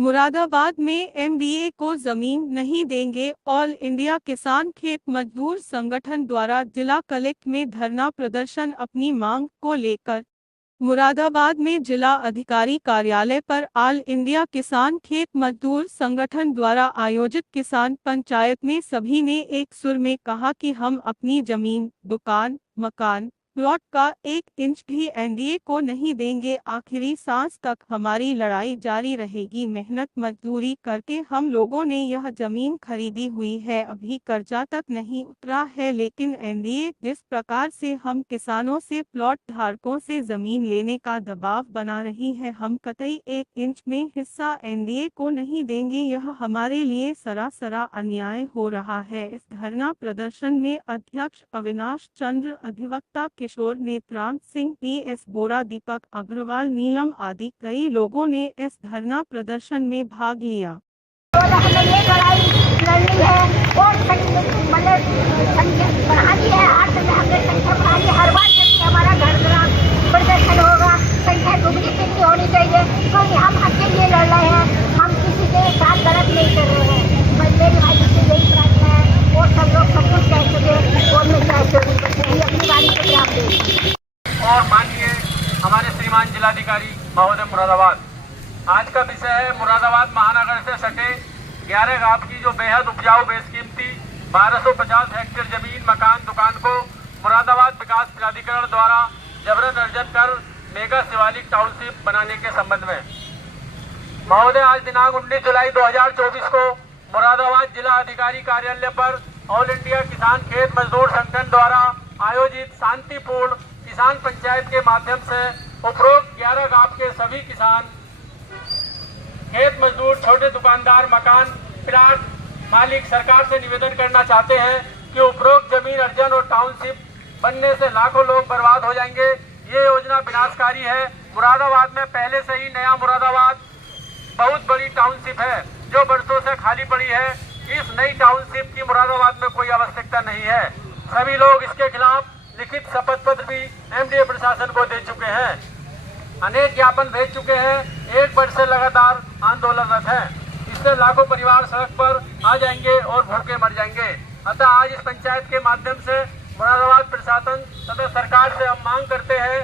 मुरादाबाद में एमडीए को जमीन नहीं देंगे। ऑल इंडिया किसान खेत मजदूर संगठन द्वारा जिला कलेक्ट में धरना प्रदर्शन अपनी मांग को लेकर। मुरादाबाद में जिला अधिकारी कार्यालय पर ऑल इंडिया किसान खेत मजदूर संगठन द्वारा आयोजित किसान पंचायत में सभी ने एक सुर में कहा कि हम अपनी जमीन, दुकान, मकान, प्लॉट का 1 इंच भी एनडीए को नहीं देंगे। आखिरी सांस तक हमारी लड़ाई जारी रहेगी। मेहनत मजदूरी करके हम लोगों ने यह जमीन खरीदी हुई है, अभी कर्जा तक नहीं उतरा है, लेकिन एनडीए जिस प्रकार से हम किसानों से, प्लॉट धारकों से जमीन लेने का दबाव बना रही है, हम कतई 1 इंच में हिस्सा एनडीए को नहीं देंगे। यह हमारे लिए सरासर अन्याय हो रहा है। इस धरना प्रदर्शन में अध्यक्ष अविनाश चंद्र, अधिवक्ता किशोर नेत्रांग सिंह, पीएस बोरा, दीपक अग्रवाल, नीलम आदि कई लोगों ने इस धरना प्रदर्शन में भाग लिया। हमारा प्रदर्शन होगा, संख्या दुगनी तिगनी होनी चाहिए, क्योंकि हम अकेले लड़ रहे हैं, हम किसी के साथ गलत नहीं कर रहे हैं। मेरी भाई से यही प्रार्थना है और सब लोग सब कुछ कह चुके और मैं चाहती हूँ अपनी वाली को जवाब दें। और माननीय हमारे श्रीमान जिलाधिकारी महोदय मुरादाबाद, आज का विषय है मुरादाबाद महानगर से सटे 11 गांव की जो बेहद उपजाऊ बेशकीमती 1250 हेक्टेयर जमीन, मकान, दुकान को मुरादाबाद विकास प्राधिकरण द्वारा जबरन अर्जन कर मेगा शिवालिक टाउनशिप बनाने के संबंध में महोदय आज दिनांक 19 जुलाई 2024 को मुरादाबाद जिला अधिकारी कार्यालय पर ऑल इंडिया किसान खेत मजदूर संगठन द्वारा आयोजित शांतिपूर्ण किसान पंचायत के माध्यम से उपरोक्त 11 गांव के सभी किसान, खेत मजदूर, छोटे दुकानदार, मकान प्लाट मालिक सरकार से निवेदन करना चाहते हैं कि उपरोक्त जमीन अर्जन और टाउनशिप बनने से लाखों लोग बर्बाद हो जाएंगे। ये योजना विनाशकारी है। मुरादाबाद में पहले से ही नया मुरादाबाद बहुत बड़ी टाउनशिप है जो बरसों से खाली पड़ी है। इस नई टाउनशिप की मुरादाबाद में कोई आवश्यकता नहीं है। सभी लोग इसके खिलाफ लिखित शपथ पत्र भी एमडीए प्रशासन को दे चुके हैं, अनेक ज्ञापन भेज चुके हैं, 1 वर्ष से लगातार आंदोलनरत है। इससे लाखों परिवार सड़क पर आ जाएंगे और भूखे मर जाएंगे। अतः आज इस पंचायत के माध्यम से मुरादाबाद प्रशासन तथा सरकार से हम मांग करते हैं,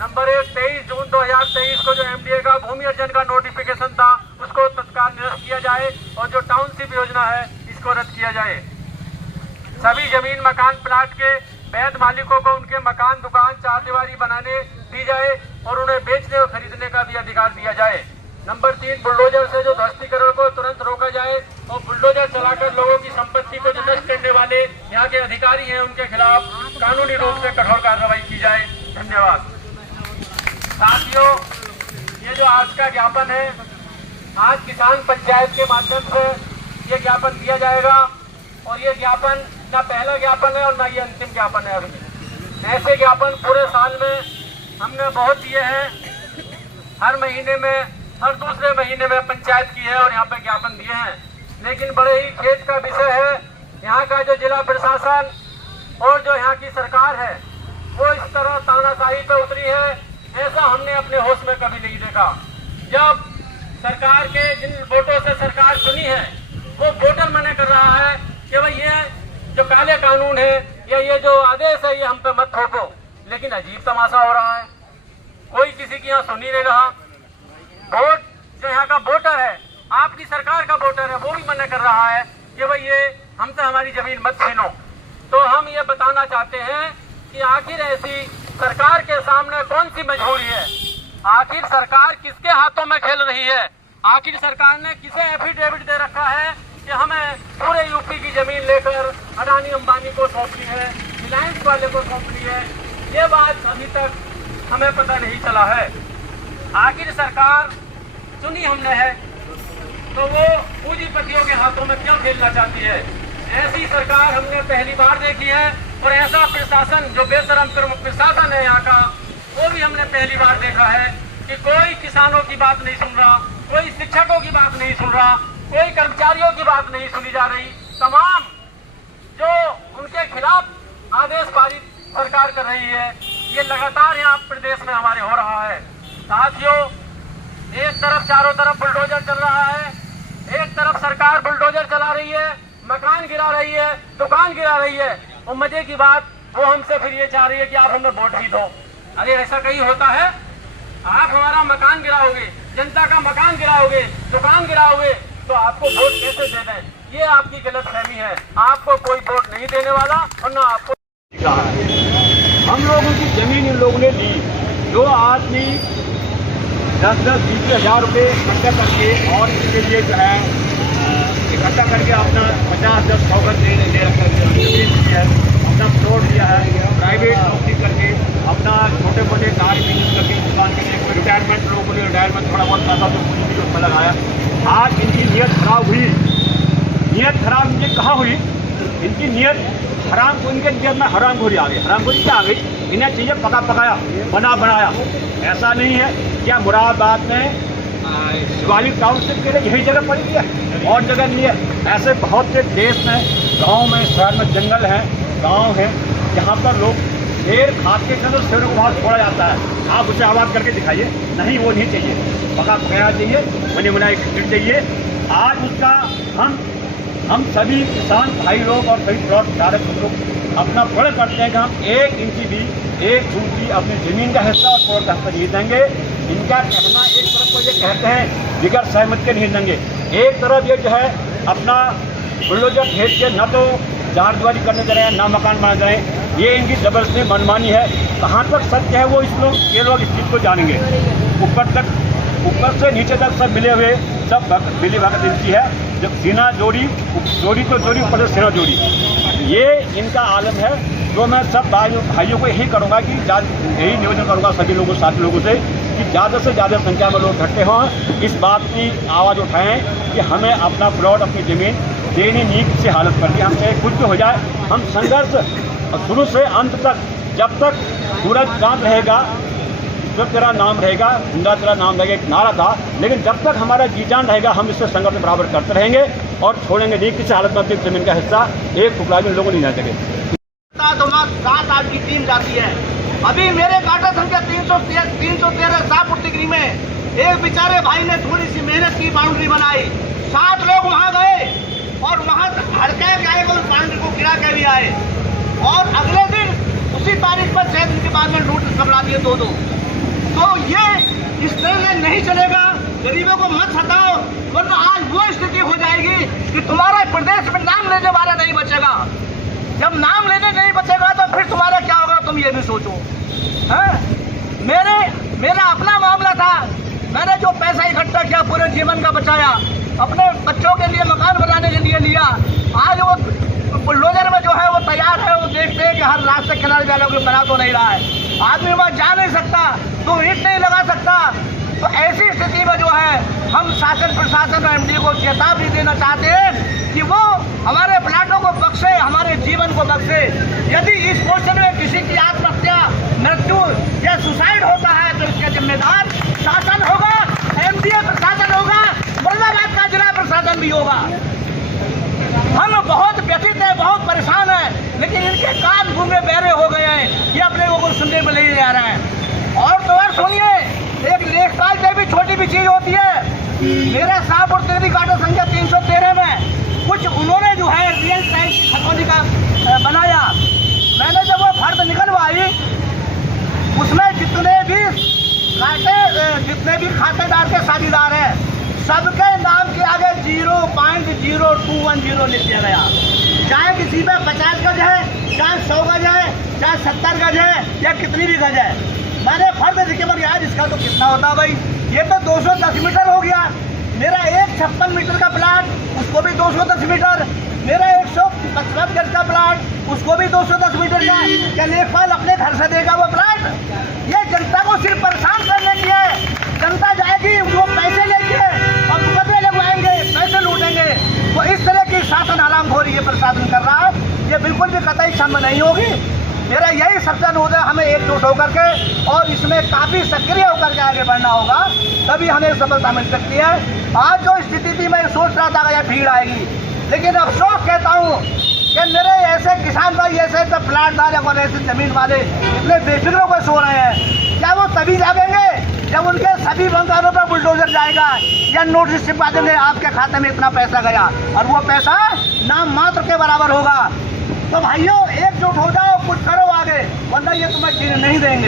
नंबर 1, 23 जून 2023 को जो एमडीए का भूमि अर्जन का नोटिफिकेशन था उसको तत्काल निरस्त किया जाए और जो टाउनशिप योजना है इसको रद्द किया जाए। सभी जमीन, मकान, प्लाट के वैध मालिकों को उनके मकान, दुकान, चारदीवारी बनाने दी जाए और उन्हें बेचने और खरीदने का भी अधिकार दिया जाए। नंबर 3, बुलडोजर से जो ध्वस्तीकरण को तुरंत रोका जाए और बुलडोजर चलाकर लोगों की संपत्ति को जो नष्ट करने वाले यहाँ के अधिकारी हैं उनके खिलाफ कानूनी रूप से कठोर कार्रवाई की जाए। धन्यवाद। साथियों, ये जो आज का ज्ञापन है, आज किसान पंचायत के माध्यम से ये ज्ञापन दिया जाएगा और ये ज्ञापन ना पहला ज्ञापन है और ना ये अंतिम ज्ञापन है। अभी ऐसे ज्ञापन पूरे साल में हमने बहुत दिए हैं। हर महीने में, हर दूसरे महीने में पंचायत की है और यहाँ पे ज्ञापन दिए हैं, लेकिन बड़े ही खेद का विषय है यहाँ का जो जिला प्रशासन और जो यहाँ की सरकार है वो इस तरह तानाशाही पे उतरी है, ऐसा हमने अपने होश में कभी नहीं देखा। जब सरकार के जिन वोटों से सरकार चुनी है वो वोटर मना कर रहा है कि भाई ये जो काले कानून है या ये जो आदेश है ये हम पे मत थोपो, लेकिन अजीब तमाशा हो रहा है, कोई किसी की यहाँ सुन ही नहीं रहा। वोट जो यहाँ का वोटर है, आपकी सरकार का वोटर है, वो भी मना कर रहा है कि भाई ये हमसे हमारी जमीन मत छीनो। तो हम ये बताना चाहते हैं कि आखिर ऐसी सरकार के सामने कौन सी मजबूरी है, आखिर सरकार किसके हाथों में खेल रही है, आखिर सरकार ने किसे एफिडेविट दे रखा है कि हमें पूरे यूपी की जमीन लेकर अडानी अंबानी को सौंपनी है, रिलायंस वाले को सौंपनी है। ये बात अभी तक हमें पता नहीं चला है। आखिर सरकार चुनी हमने है तो वो पूंजीपतियों के हाथों में क्यों खेलना चाहती है? ऐसी सरकार हमने पहली बार देखी है और ऐसा प्रशासन जो बेशरम प्रशासन है यहाँ का, वो भी हमने पहली बार देखा है कि कोई किसानों की बात नहीं सुन रहा, कोई शिक्षकों की बात नहीं सुन रहा, कोई कर्मचारियों की बात नहीं सुनी जा रही। तमाम जो उनके खिलाफ आदेश पारित सरकार कर रही है, ये लगातार यहाँ प्रदेश में हमारे हो रहा है। साथियों, एक तरफ चारों तरफ बुलडोजर चल रहा है, एक तरफ सरकार बुलडोजर चला रही है, मकान गिरा रही है, दुकान गिरा रही है, और मजे की बात वो हमसे फिर ये चाह रही है कि आप हमें वोट भी दो। अरे ऐसा कहीं होता है? आप हमारा मकान गिराओगे, जनता का मकान गिराओगे, दुकान गिराओगे, तो आपको वोट कैसे दे दें? ये आपकी गलतफहमी है। आपको कोई वोट नहीं देने वाला और ना आपको हम लोगों की जमीन इन लोगों ने ली। जो आदमी 10-20 हज़ार रुपये इकट्ठा करके और इसके लिए जो है इकट्ठा करके अपना 50-100 गज ले रखा जमीन ली है, अपना प्लॉट लिया है, प्राइवेट नौकरी करके अपना छोटे मोटे कार्य बिजनेस करके दुकान के लिए, कोई रिटायरमेंट लोगों ने रिटायरमेंट थोड़ा बहुत पैसा तो पूरी भी उसमें लगाया। आज इनकी नीयत खराब हुई। नीयत खराब इनकी कहाँ हुई? इनकी नीयत हराम को, इनके नीयत में हरामखोरी आ गई। हरामखोरी क्या आ गई? इन्हें चाहिए पका पकाया, बना बनाया। ऐसा नहीं है क्या मुरादाबाद में शिवालिक टाउनशिप के लिए यही जगह पड़ी है और जगह नहीं है? ऐसे बहुत से देश में, गांव में, शहर में जंगल हैं, गांव हैं, जहां पर लोग शेर खाद के चंद्र शेरों को वहाँ छोड़ा जाता है। आप उसे आबाद करके दिखाइए, नहीं वो नहीं चाहिए, पका पकाया चाहिए, बनी बनाई खिचड़ी चाहिए। आज उसका हम सभी किसान भाई लोग और सभी प्लॉट धारक लोग अपना प्रण करते हैं कि हम 1 इंची भी, 1 फुट भी अपनी जमीन का हिस्सा और प्लॉट का हिस्सा नहीं देंगे। इनका कहना एक तरफ को ये कहते हैं बिगैर सहमत के नहीं देंगे, एक तरफ ये जो है अपना बुलडोजर भेज के न तो चारदीवारी करने दे रहे हैं, ना मकान बना रहे हैं। ये इनकी जबरदस्ती मनमानी है। कहाँ तक सत्य है वो ये लोग इस चीज़ को जानेंगे। ऊपर से नीचे तक सब मिले हुए, सब मिली भगत इनकी है। जब सीना जोड़ी तो जोड़ी, ऊपर से सीना जोड़ी, ये इनका आलम है। तो मैं सब भाइयों को यही करूँगा कि यही निवेदन करूँगा सभी लोगों, साथी लोगों से कि ज़्यादा से ज़्यादा संख्या में लोग इकट्ठे हों, इस बात की आवाज़ उठाएं कि हमें अपना प्लॉट, अपनी ज़मीन देनी नहीं किसी हालत पर भी, हमसे कुछ भी हो जाए। हम संघर्ष शुरू से अंत तक, जब तक सूरज चांद रहेगा, जो तेरा नाम रहेगा, जिंदा तेरा नाम रहेगा, एक नारा था। लेकिन जब तक हमारा जी जान रहेगा हम इससे संघर्ष बराबर करते रहेंगे और छोड़ेंगे नहीं किसी हालत में अपनी जमीन का हिस्सा एक टुकड़ा भी लोगों नहीं जा सके। 7 आठ की टीम जाती है। अभी मेरे काटा संख्या 313 शाहपुर में एक बेचारे भाई ने थोड़ी सी मेहनत की, बाउंड्री बनाई, 7 लोग वहाँ गए और वहाँ हड़का के आए, वो बाउंड्री को गिरा के भी आए और अगले दिन उसी तारीख पर 6 दिन के बाद में नोटिस कबला दिए 2-2। तो ये इस तरह से नहीं चलेगा। गरीबों को मत हटाओ, वरना आज वो स्थिति हो जाएगी कि तुम्हारे प्रदेश में नाम लेने वाला नहीं बचेगा। जब नाम लेने नहीं बचेगा तो फिर तुम्हारा क्या होगा, तुम ये भी सोचो। मेरा अपना मामला था, मैंने जो पैसा इकट्ठा किया पूरे जीवन का बचाया, अपने बच्चों के लिए मकान बनाने के लिए लिया। आज वो बुलडोजर में जो है वो तैयार है, वो देखते हैं कि हर रास्ते किनारे जाने को बना तो नहीं रहा है, आदमी वहाँ जा नहीं सकता, तो ईंट नहीं लगा सकता। तो ऐसी स्थिति में जो है हम शासन प्रशासन और एमडी को चेतावनी देना चाहते हैं कि वो हमारे प्लाटों को बख्शे, हमारे जीवन को बख्शे। यदि इस पोर्शन में किसी की आत्महत्या, मृत्यु या सुसाइड होता है तो इसका जिम्मेदार शासन होगा, एमडीए प्रशासन होगा, मुरादाबाद का जिला प्रशासन भी होगा। हम बहुत व्यथित है, बहुत परेशान है, लेकिन इनके कान घूमे बहरे हो गए हैं, ये अपने को सुनने में नहीं आ रहे हैं। और तो और सुनिए, एक लेखपाल से भी छोटी भी चीज होती है। मेरा शाहपुर तिरदी काटा संख्या 313 में कुछ उन्होंने जो है रियल टाइम की खतौनी का बनाया। मैंने जब वो फर्द निकलवाई, उसमें जितने भी खातेदार के साझेदार हैं, सबके नाम के आगे 0.0210 लिख दिया गया। चाहे किसी पे 50 गज है, चाहे 100 गज है, चाहे 70 गज है या कितनी भी गज है। मैंने फर्द रिकवर यार इसका तो कितना होता भाई, ये तो 210 मीटर हो गया। मेरा 156 मीटर का प्लाट, उसको भी 210 मीटर। मेरा 155 गज का प्लाट, उसको भी 210 मीटर का। क्या लेखपाल अपने घर से देगा वो प्लाट? ये जनता को सिर्फ परेशान करने की है। जनता जाएगी, वो पैसे लेंगे और मुकदमे लगवाएंगे, पैसे लूटेंगे। तो इस तरह की शासन हरामखोरी ये प्रशासन कर रहा है, ये बिल्कुल भी कतई क्षमा नहीं होगी। मेरा यही सबसे अनुरोध है, हमें एकजुट होकर के और इसमें काफ़ी सक्रिय होकर के आगे बढ़ना होगा, तभी हमें सफलता मिल सकती है। आज जो स्थिति थी, मैं सोच रहा था कि भीड़ आएगी, लेकिन अफसोस कहता हूँ कि मेरे ऐसे किसान भाई, ऐसे प्लाट धारक और ऐसे जमीन वाले इतने बेफिक्र होकर सो रहे हैं। क्या वो तभी जागेंगे जब उनके सभी मकानों पर बुलडोजर या नोटिस छिपवा देंगे आपके खाते में इतना पैसा गया, और वो पैसा नाम मात्र के बराबर होगा। तो भाइयों एकजुट हो जाओ, कुछ करो आगे, वरना ये तुम्हें जीने नहीं देंगे।